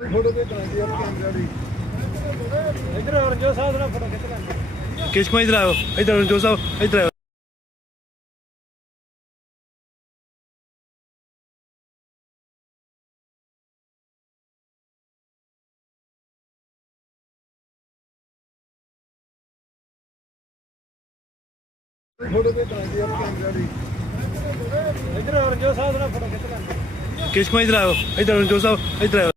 Photo ਤੇ ਕਰਾਂਗੇ ਆਪ ਕੈਮਰਾ ਦੀ ਇਧਰ ਅਰਜੋ ਸਾਹਿਬ ਨਾਲ ਫੋਟੋ ਖਿੱਚ ਲੈਂਦੇ ਕਿਸ਼ਕ ਇਧਰ ਆਓ ਇਧਰ ਰਣਜੋਤ ਸਾਹਿਬ, ਇਧਰ ਫੋਟੋ ਤੇ ਕਰਾਂਗੇ ਆਪ ਕੈਮਰਾ ਦੀ ਇਧਰ ਅਰਜੋ ਸਾਹਿਬ ਨਾਲ ਫੋਟੋ ਖਿੱਚ ਲੈਂਦੇ ਕਿਸ਼ਕ ਇਧਰ ਆਓ ਇਧਰ ਰਣਜੋਤ ਸਾਹਿਬ, ਇਧਰ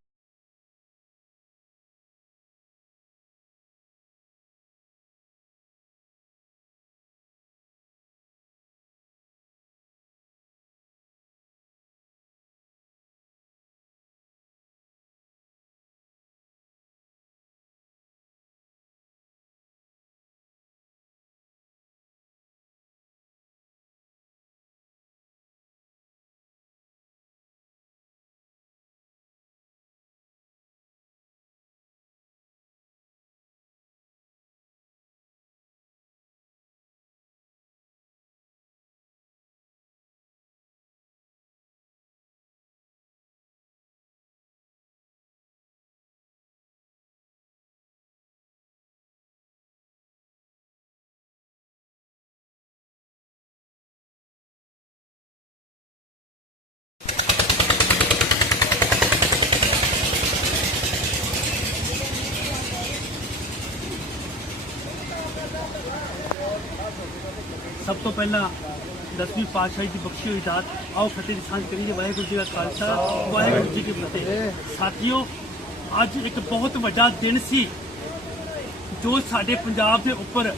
ਸਭ ਤੋਂ ਪਹਿਲਾਂ ਦਸਵੀਂ ਪਾਤਸ਼ਾਹੀ ਦੀ ਬਖਸ਼ੀ ਹੋਈ ਦਾਤ, ਆਓ ਫਤਿਹ ਦੀ ਸਾਂਝ ਕਰੀਏ, ਵਾਹਿਗੁਰੂ ਜੀ ਦਾ ਖਾਲਸਾ, ਵਾਹਿਗੁਰੂ ਜੀ ਕੀ ਫਤਿਹ। ਸਾਥੀਓ, ਅੱਜ ਇੱਕ ਬਹੁਤ ਵੱਡਾ ਦਿਨ ਸੀ, ਜੋ ਸਾਡੇ ਪੰਜਾਬ ਦੇ ਉੱਪਰ,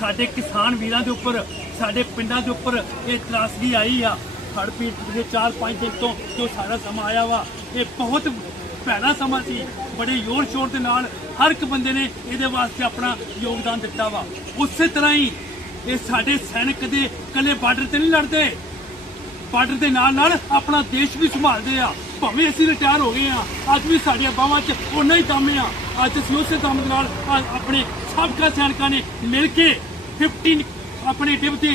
ਸਾਡੇ ਕਿਸਾਨ ਵੀਰਾਂ ਦੇ ਉੱਪਰ, ਸਾਡੇ ਪਿੰਡਾਂ ਦੇ ਉੱਪਰ ਇਹ ਤਰਾਸਦੀ ਆਈ ਆ। ਹੜ੍ਹ ਪੀੜਤ ਦੇ 4-5 ਦਿਨ ਤੋਂ ਜੋ ਸਾਡਾ ਸਮਾਂ ਆਇਆ ਵਾ, ਇਹ ਬਹੁਤ ਭੈੜਾ ਸਮਾਂ ਸੀ। ਬੜੇ ਜ਼ੋਰ ਸ਼ੋਰ ਦੇ ਨਾਲ ਹਰ ਇੱਕ ਬੰਦੇ ਨੇ ਇਹਦੇ ਵਾਸਤੇ ਆਪਣਾ ਯੋਗਦਾਨ ਦਿੱਤਾ ਵਾ। ਉਸੇ ਤਰ੍ਹਾਂ ਹੀ ਇਹ ਸਾਡੇ ਸੈਨਿਕ ਦੇ ਕੱਲੇ ਬਾਰਡਰ ਤੇ ਨਹੀਂ ਲੜਦੇ। ਬਾਰਡਰ ਦੇ ਨਾਲ ਨਾਲ ਆਪਣਾ ਦੇਸ਼ ਵੀ ਸੰਭਾਲਦੇ ਆ। ਭਾਵੇਂ ਅਸੀਂ ਰਿਟਾਇਰ ਹੋ ਗਏ ਆ, ਅੱਜ ਵੀ ਸਾਡੀਆਂ ਬਾਹਾਂ 'ਚ ਉਹਨਾਂ ਹੀ ਦਮ ਆ। ਅੱਜ ਅਸੀਂ ਉਸੇ ਦਮ ਦੇ ਨਾਲ ਆਪਣੇ ਸਾਬਕਾ ਸੈਨਿਕਾਂ ਨੇ ਮਿਲ ਕੇ 15 ਆਪਣੇ ਟਿਪ ਤੇ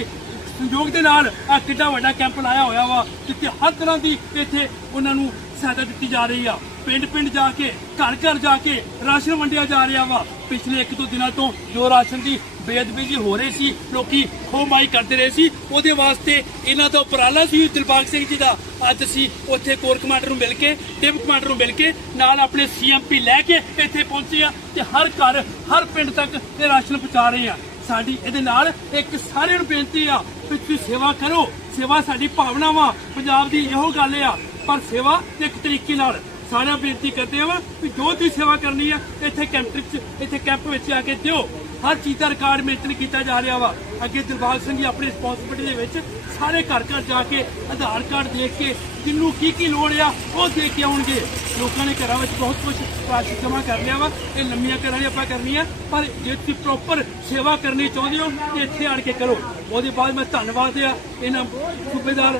ਸੰਯੋਗ ਦੇ ਨਾਲ ਆ ਕਿੱਡਾ ਵੱਡਾ ਕੈਂਪ ਲਾਇਆ ਹੋਇਆ ਵਾ, ਜਿੱਥੇ ਹਰ ਤਰ੍ਹਾਂ ਦੀ ਇੱਥੇ ਉਹਨਾਂ ਨੂੰ ਸਹਾਇਤਾ ਦਿੱਤੀ ਜਾ ਰਹੀ ਆ। ਪਿੰਡ ਪਿੰਡ ਜਾ ਕੇ ਘਰ ਘਰ ਜਾ ਕੇ ਰਾਸ਼ਨ ਵੰਡਿਆ ਜਾ ਰਿਹਾ ਵਾ। ਪਿਛਲੇ ਇੱਕ ਦੋ ਦਿਨਾਂ ਤੋਂ ਜੋ ਰਾਸ਼ਨ ਦੀ ਬੇਅਦਬੀ ਜੀ ਹੋ ਰਹੀ ਸੀ, ਲੋਕੀ ਖੋਮਾਈ ਕਰਦੇ ਰਹੇ ਸੀ। ਉਹਦੇ ਵਾਸਤੇ ਇਹਨਾਂ ਦਾ ਉਪਰਾਲਾ ਸੀ ਦਿਲਬਾਗ ਸਿੰਘ ਜੀ ਦਾ। ਅੱਜ ਅਸੀਂ ਉੱਥੇ ਕੋਰ ਕਮਾਂਡਰ ਨੂੰ ਮਿਲ ਕੇ ਡਿਪ ਕਮਾਂਡਰ ਨੂੰ ਮਿਲ ਕੇ ਨਾਲ ਆਪਣੇ ਸੀਐਮਪੀ ਲੈ ਕੇ ਇੱਥੇ ਪਹੁੰਚੇ ਆ ਤੇ ਹਰ ਘਰ, ਹਰ ਪਿੰਡ ਤੱਕ ਇਹ ਰਾਸ਼ਨ ਪਹੁੰਚਾ ਰਹੇ ਆ ਸਾਡੀ ਇਹਦੇ ਨਾਲ ਇੱਕ ਸਾਰਿਆਂ ਨੂੰ ਬੇਨਤੀ ਆ ਵੀ ਤੁਸੀਂ ਸੇਵਾ ਕਰੋ। ਸੇਵਾ ਸਾਡੀ ਭਾਵਨਾ ਵਾ, ਪੰਜਾਬ ਦੀ ਇਹੋ ਗੱਲ ਆ, ਪਰ ਸੇਵਾ ਇੱਕ ਤਰੀਕੇ ਨਾਲ ਸਾਰਿਆਂ ਨੂੰ ਬੇਨਤੀ ਕਰਦੇ ਆ ਵੀ ਜੋ ਤੁਸੀਂ ਸੇਵਾ ਕਰਨੀ ਆ, ਇੱਥੇ ਕੈਂਪ ਵਿੱਚ, ਇੱਥੇ ਕੈਂਪ ਵਿੱਚ ਆ ਕੇ ਦਿਓ। ਹਰ ਚੀਜ਼ ਦਾ ਰਿਕਾਰਡ ਮੇਨਟੇਨ ਕੀਤਾ ਜਾ ਰਿਹਾ ਵਾ। ਅੱਗੇ ਦਿਲਬਾਗ ਸਿੰਘ ਜੀ ਆਪਣੀ ਰਿਸਪੌਂਸਿਬਿਲਟੀ ਦੇ ਵਿੱਚ ਸਾਰੇ ਘਰ ਘਰ ਜਾ ਕੇ ਆਧਾਰ ਕਾਰਡ ਦੇਖ ਕੇ ਜਿੰਨੂੰ ਕੀ ਕੀ ਲੋੜ ਆ, ਉਹ ਦੇਖ ਕੇ ਆਉਣਗੇ। ਲੋਕਾਂ ਨੇ ਘਰਾਂ ਵਿੱਚ ਬਹੁਤ ਕੁਝ ਰਾਸ਼ੀ ਜਮ੍ਹਾਂ ਕਰ ਲਿਆ ਵਾ। ਇਹ ਲੰਮੀਆਂ ਘਰਾਂ ਦੀ ਆਪਾਂ ਕਰਨੀਆਂ, ਪਰ ਜੇ ਤੁਸੀਂ ਪ੍ਰੋਪਰ ਸੇਵਾ ਕਰਨੀ ਚਾਹੁੰਦੇ ਹੋ, ਤੇ ਇੱਥੇ ਆਣ ਕੇ ਕਰੋ। ਉਹਦੇ ਬਾਅਦ ਮੈਂ ਧੰਨਵਾਦ ਆ ਇਹਨਾਂ ਸੂਬੇਦਾਰ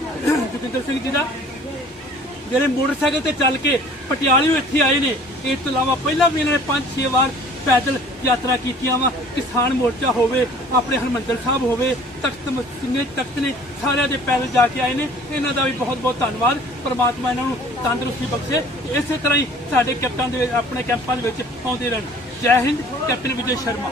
ਜਤਿੰਦਰ ਸਿੰਘ ਜੀ ਦਾ। ਜਿਹੜੇ ਮੋਟਰਸਾਈਕਲ ਤੇ ਚੱਲ ਕੇ ਪਟਿਆਲੇ ਇੱਥੇ ਆਏ ਨੇ, ਇਸ ਤੋਂ ਇਲਾਵਾ ਪਹਿਲਾਂ ਵੀ ਇਹਨਾਂ ਨੇ ਪੰਜ ਛੇ ਵਾਰ ਪੈਦਲ ਯਾਤਰਾ ਕੀਤੀਆਂ ਵਾ। ਕਿਸਾਨ ਮੋਰਚਾ ਹੋਵੇ, ਆਪਣੇ ਹਰਮੰਦਰ ਸਾਹਿਬ ਹੋਵੇ, ਤਖਤ ਸਿੰਘੇ ਤਖਤ ਨੇ ਸਾਰਿਆਂ ਦੇ ਪੈਦਲ ਜਾ ਕੇ ਆਏ ਨੇ। ਇਹਨਾਂ ਦਾ ਵੀ ਬਹੁਤ ਬਹੁਤ ਧੰਨਵਾਦ। ਪਰਮਾਤਮਾ ਇਹਨਾਂ ਨੂੰ ਤੰਦਰੁਸਤੀ ਬਖਸ਼ੇ। ਇਸੇ ਤਰ੍ਹਾਂ ਹੀ ਸਾਡੇ ਕੈਪਟਨ ਦੇ ਆਪਣੇ ਕੈਂਪਾਂ ਦੇ ਵਿੱਚ ਆਉਂਦੇ ਰਹਿਣ। ਜੈ ਹਿੰਦ, ਕੈਪਟਨ ਵਿਜੇ ਸ਼ਰਮਾ।